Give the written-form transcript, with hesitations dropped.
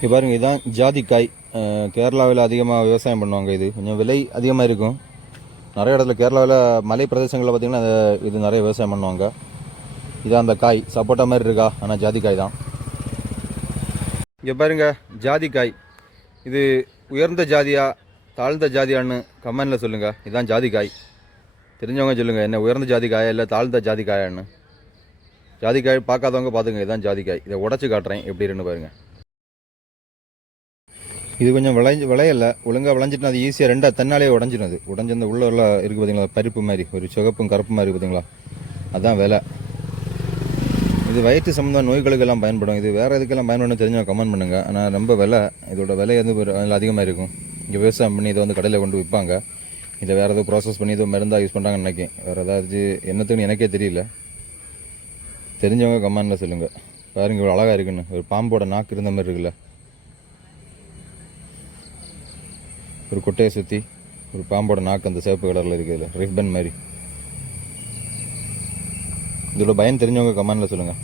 இங்கே பாருங்கள், இதுதான் ஜாதிக்காய். கேரளாவில் அதிகமாக விவசாயம் பண்ணுவாங்க. இது கொஞ்சம் விலை அதிகமாக இருக்கும். நிறைய இடத்துல கேரளாவில் மலை பிரதேசங்களில் பார்த்திங்கன்னா இது நிறைய விவசாயம் பண்ணுவாங்க. இதான் அந்த காய் சப்போட்டா மாதிரி இருக்கா, ஆனால் ஜாதிக்காய் தான். இங்கே பாருங்கள், ஜாதிக்காய். இது உயர்ந்த ஜாதியா தாழ்ந்த ஜாதியான்னு கமெண்டில் சொல்லுங்கள். இதுதான் ஜாதிக்காய். தெரிஞ்சவங்க சொல்லுங்கள், என்ன உயர்ந்த ஜாதிக்காயா இல்லை தாழ்ந்த ஜாதிக்காயான்னு. ஜாதிக்காய் பார்க்காதவங்க பார்த்துங்க. இதுதான் ஜாதிக்காய். இதை உடச்சி காட்டுறேன் எப்படி இருக்குன்னு பாருங்கள். இது கொஞ்சம் விளையலை ஒழுங்காக விளைஞ்சிட்டு அது ஈஸியாக ரெண்டாக தன்னாலே உடஞ்சிடும். அது உடஞ்சி அந்த உள்ள இருக்குது பார்த்தீங்களா, பருப்பு மாதிரி ஒரு சிவப்பும் கருப்பு மாதிரி பார்த்தீங்களா, அதுதான் விலை. இது வயிற்று சம்மந்தம் நோய்களுக்கெல்லாம் பயன்படும். இது வேறு எதுக்கெல்லாம் பயன்படும் தெரிஞ்சவங்க கமெண்ட் பண்ணுங்கள். ஆனால் ரொம்ப விலை, இதோட விலை வந்து அதிகமாக இருக்கும். இங்கே விவசாயம் பண்ணி இதை வந்து கடையில் கொண்டு விற்பாங்க. இதை வேறு எதுவும் ப்ராசஸ் பண்ணி எதுவும் மருந்தாக யூஸ் பண்ணுறாங்கன்னு நினைக்கிறேன். வேறு ஏதாவது என்னத்துக்குன்னு எனக்கே தெரியல. தெரிஞ்சவங்க கமெண்டில் சொல்லுங்கள். பாருங்க இவ்வளோ அழகாக இருக்குன்னு. ஒரு பாம்போட நாக்கு இருந்த மாதிரி இருக்குல்ல. ஒரு கொட்டையை சுற்றி ஒரு பாம்போட நாக்கு அந்த சிவப்பு கலரில் இருக்குது, ரிப்பன் மாதிரி. இதோட பயன் தெரிஞ்சவங்க கமெண்டில் சொல்லுங்கள்.